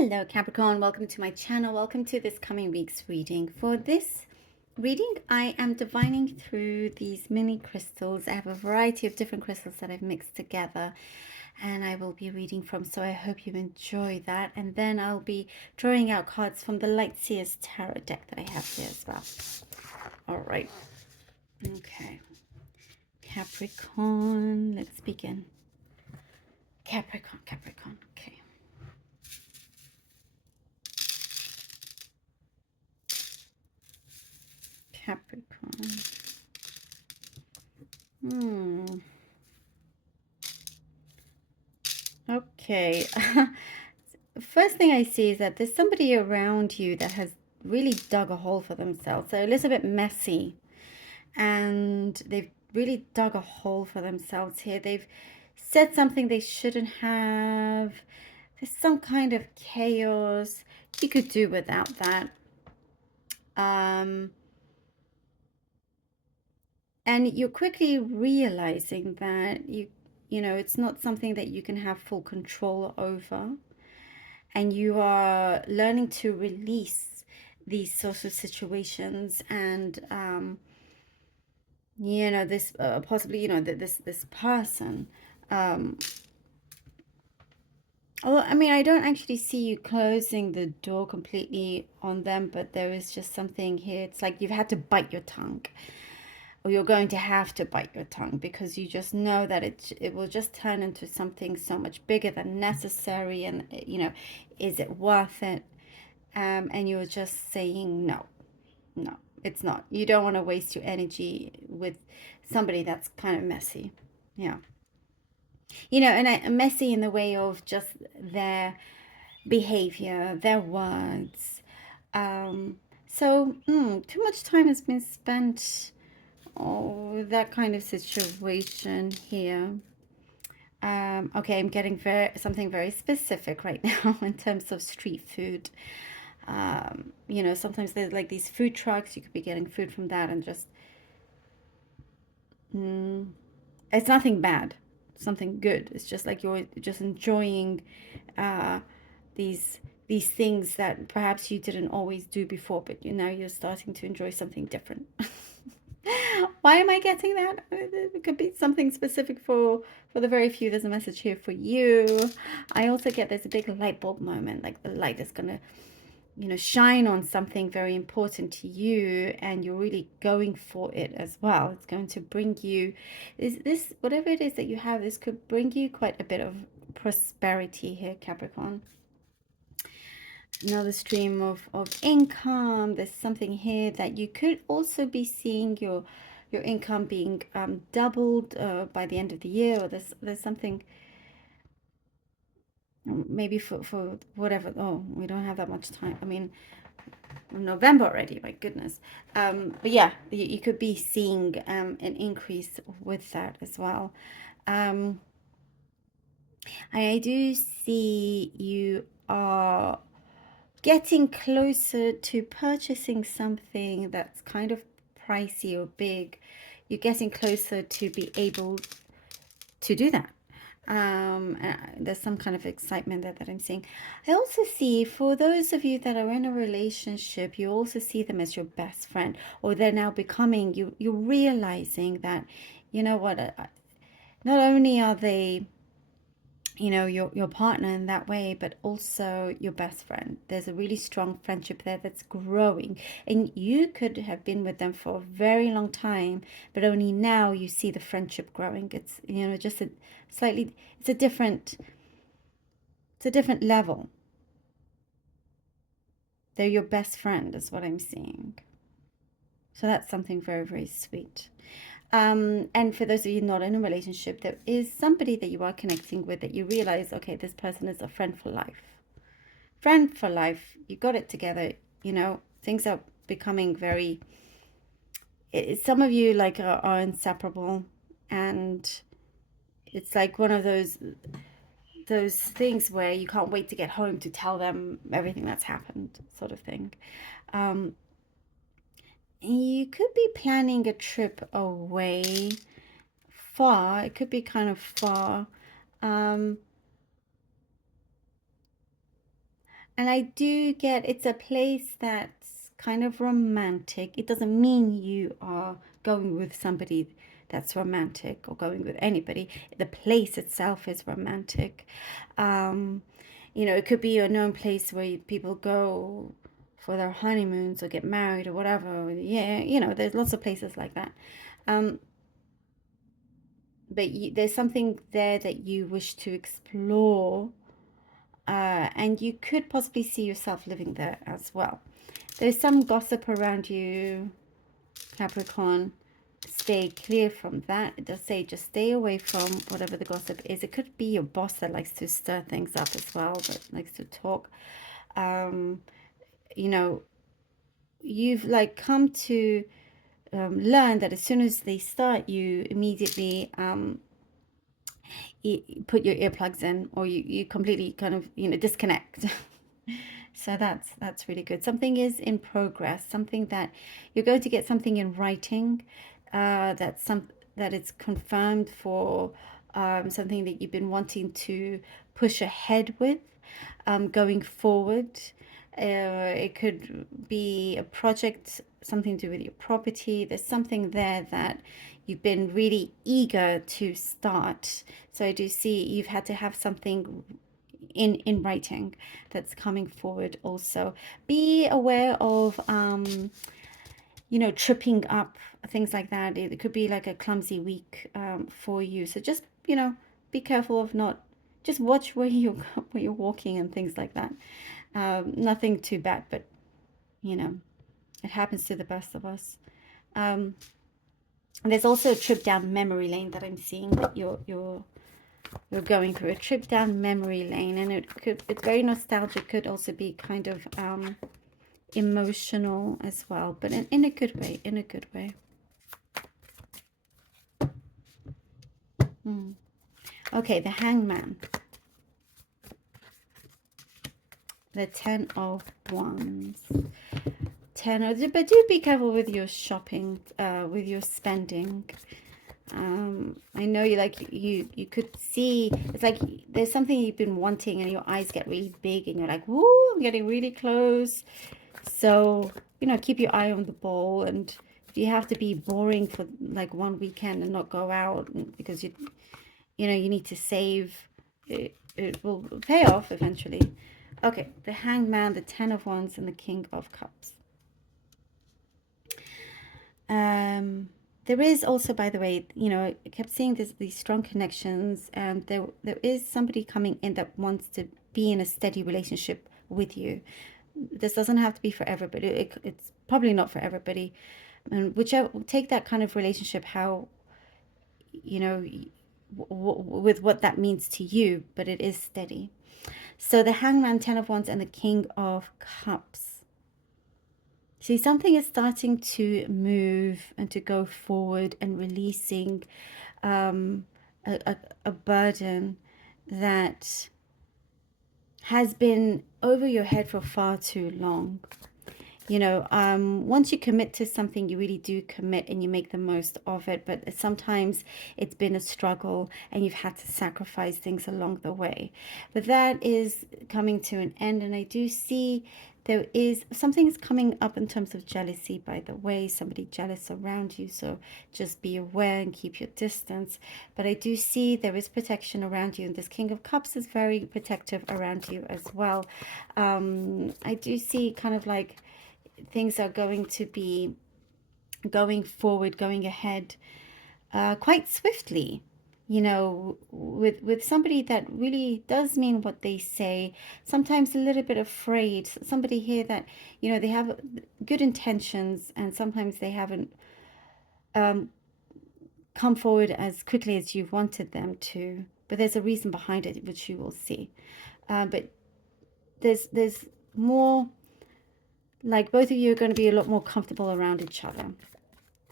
Hello Capricorn, welcome to my channel. Welcome to this coming week's reading. For this reading, I am divining through these mini crystals. I have a variety of different crystals that I've mixed together and I will be reading from, so I hope you enjoy that. And then I'll be drawing out cards from the Light Seers Tarot deck that I have here as well. All right. Okay. Capricorn, let's begin. Capricorn. Okay. Capricorn. Okay. First thing I see is that there's somebody around you that has really dug a hole for themselves. They're a little bit messy and they've really dug a hole for themselves here. They've said something they shouldn't have. There's some kind of chaos. You could do without that. And you're quickly realizing that you know, it's not something that you can have full control over. And you are learning to release these sorts of situations and you know, this possibly, you know, this person, although I mean, I don't actually see you closing the door completely on them, but there is just something here. It's like you've had to bite your tongue, or you're going to have to bite your tongue, because you just know that it will just turn into something so much bigger than necessary. And you know, is it worth it? And you're just saying no, it's not. You don't want to waste your energy with somebody that's kind of messy. Yeah, you know, and messy in the way of just their behavior, their words. So too much time has been spent. Oh, that kind of situation here. Okay, I'm getting something very specific right now in terms of street food. You know, sometimes there's like these food trucks. You could be getting food from that, and just it's nothing bad, something good. It's just like you're just enjoying these things that perhaps you didn't always do before, but now you're starting to enjoy something different. Why am I getting that? It could be something specific for the very few. There's a message here for you. I also get there's a big light bulb moment, like the light is gonna, you know, shine on something very important to you, and you're really going for it as well. It's going to bring you this whatever it is that you have. This could bring you quite a bit of prosperity here, Capricorn. Another stream of income. There's something here that you could also be seeing your income being doubled by the end of the year, or there's something maybe for whatever. Oh, we don't have that much time. I mean, November already, my goodness. But yeah, you could be seeing an increase with that as well. I do see you are getting closer to purchasing something that's kind of pricey or big. You're getting closer to be able to do that. There's some kind of excitement there that I'm seeing. I also see, for those of you that are in a relationship, you also see them as your best friend, or they're now becoming, you're realizing that, you know what, not only are they, you know, your partner in that way, but also your best friend. There's a really strong friendship there that's growing, and you could have been with them for a very long time, but only now you see the friendship growing. It's, you know, just a slightly, it's a different level. They're your best friend is what I'm seeing. So that's something very, very sweet. And for those of you not in a relationship, there is somebody that you are connecting with that you realize, okay, this person is a friend for life. Friend for life. You got it together. You know, things are becoming very, some of you like are inseparable, and it's like one of those things where you can't wait to get home to tell them everything that's happened, sort of thing. You could be planning a trip away far. It could be kind of far. And I do get it's a place that's kind of romantic. It doesn't mean you are going with somebody that's romantic or going with anybody. The place itself is romantic. Um, it could be a known place where people go for their honeymoons or get married or whatever. Yeah, there's lots of places like that. Um, but there's something there that you wish to explore, and you could possibly see yourself living there as well. There's some gossip around you, Capricorn. Stay clear from that. It does say just stay away from whatever the gossip is. It could be your boss that likes to stir things up as well, that likes to talk. Um, you know, you've like come to learn that as soon as they start, you immediately put your earplugs in, or you completely kind of disconnect. So that's really good. Something is in progress, something that you're going to get something in writing, that it's confirmed for, something that you've been wanting to push ahead with, going forward. It could be a project, something to do with your property. There's something there that you've been really eager to start. So I do see you've had to have something in writing that's coming forward. Also be aware of tripping up, things like that. It could be like a clumsy week for you, so just be careful of not, just watch where you're walking and things like that. Nothing too bad, but it happens to the best of us. There's also a trip down memory lane that I'm seeing, that you're going through a trip down memory lane, and it's very nostalgic. Could also be kind of emotional as well, but in a good way, Okay, the Hangman, the 10 of Wands, but do be careful with your shopping, with your spending. I know you could see, it's like there's something you've been wanting and your eyes get really big and you're like, woo, I'm getting really close. So keep your eye on the ball, and if you have to be boring for like one weekend and not go out because you need to save, it will pay off eventually. Okay, the Hangman, the 10 of Wands, and the King of Cups. There is also, by the way, I kept seeing these strong connections, and there is somebody coming in that wants to be in a steady relationship with you. This doesn't have to be forever, but it's probably not for everybody. And whichever, take that kind of relationship, how, with what that means to you, but it is steady. So the Hangman, 10 of Wands, and the King of Cups. See, something is starting to move and to go forward and releasing a burden that has been over your head for far too long. Once you commit to something, you really do commit and you make the most of it. But sometimes it's been a struggle and you've had to sacrifice things along the way. But that is coming to an end. And I do see there is something's coming up in terms of jealousy, by the way, somebody jealous around you. So just be aware and keep your distance. But I do see there is protection around you. And this King of Cups is very protective around you as well. I do see kind of like things are going to be going forward, going ahead quite swiftly, with somebody that really does mean what they say, sometimes a little bit afraid, somebody here that, they have good intentions, and sometimes they haven't come forward as quickly as you've wanted them to, but there's a reason behind it, which you will see. But there's more, like both of you are going to be a lot more comfortable around each other.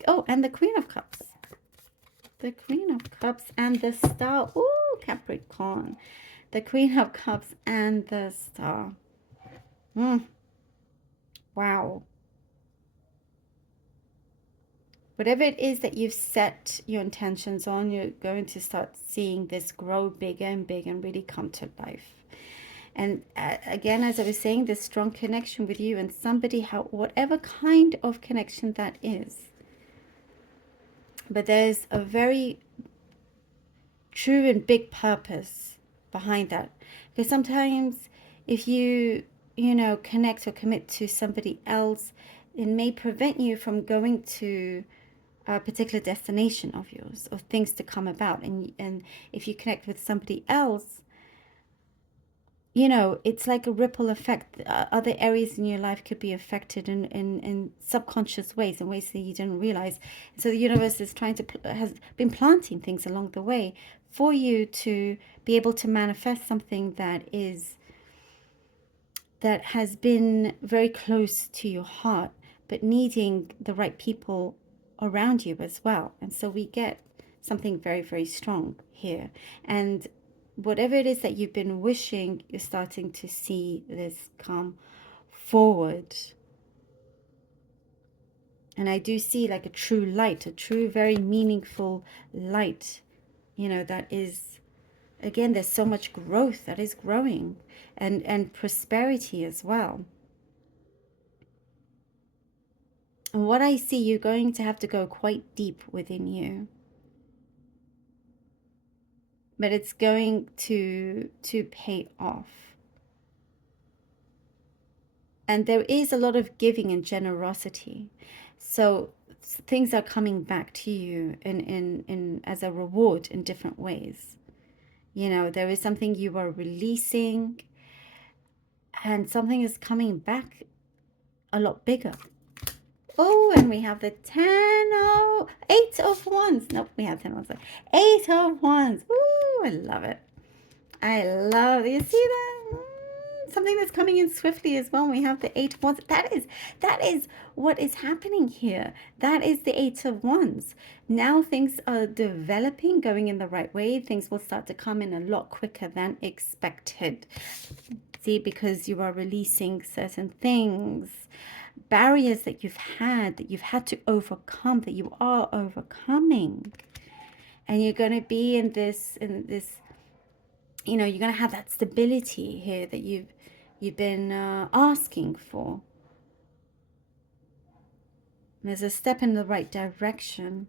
Oh, and the Queen of Cups. The Queen of Cups and the Star. Ooh, Capricorn. The Queen of Cups and the Star. Wow. Whatever it is that you've set your intentions on, you're going to start seeing this grow bigger and bigger and really come to life. And again, as I was saying, this strong connection with you and somebody, how whatever kind of connection that is. But there's a very true and big purpose behind that. Because sometimes if you connect or commit to somebody else, it may prevent you from going to a particular destination of yours or things to come about. And if you connect with somebody else, it's like a ripple effect. Other areas in your life could be affected in subconscious ways, in ways that you didn't realize. So the universe is has been planting things along the way for you to be able to manifest something that has been very close to your heart, but needing the right people around you as well. And so we get something very, very strong here. And whatever it is that you've been wishing, you're starting to see this come forward. And I do see like a true light, a true, very meaningful light, that is, again, there's so much growth that is growing, and prosperity as well. And what I see, you're going to have to go quite deep within you. But it's going to pay off. And there is a lot of giving and generosity. So things are coming back to you in as a reward in different ways. There is something you are releasing, and something is coming back a lot bigger. Oh, and we have the 8 of wands. Nope, we have 10 wands. 8 of wands. Ooh, I love it. I love it. You see that? Something that's coming in swiftly as well. We have the 8 of wands. That is what is happening here. That is the 8 of wands. Now things are developing, going in the right way. Things will start to come in a lot quicker than expected. See, because you are releasing certain things, barriers that you've had to overcome, that you are overcoming. And you're going to be in this you're going to have that stability here that you've been asking for. There's a step in the right direction,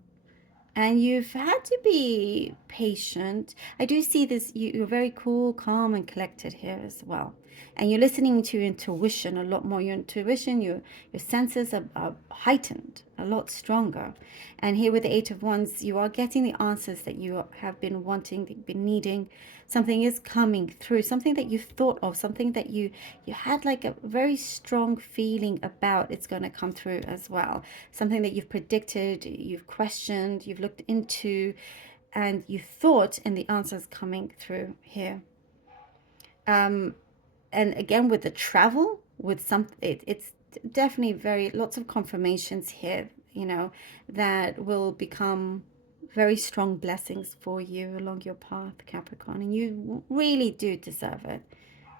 and you've had to be patient. I do see this, you're very cool, calm, and collected here as well. And you're listening to your intuition a lot more. Your intuition, your senses are heightened, a lot stronger. And here with the 8 of wands, you are getting the answers that you have been wanting, that you've been needing. Something is coming through, something that you've thought of, something that you had like a very strong feeling about. It's going to come through as well. Something that you've predicted, you've questioned, you've looked into, and you thought, and the answers coming through here. And again, with the travel, with it's definitely lots of confirmations here, that will become very strong blessings for you along your path, Capricorn. And you really do deserve it.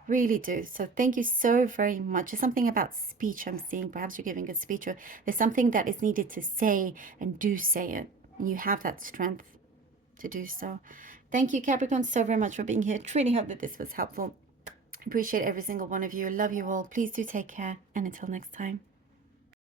Really do. So thank you so very much. There's something about speech I'm seeing. Perhaps you're giving a speech, or there's something that is needed to say, and do say it. And you have that strength to do so. Thank you, Capricorn, so very much for being here. Truly hope that this was helpful. Appreciate every single one of you. I love you all. Please do take care. And until next time.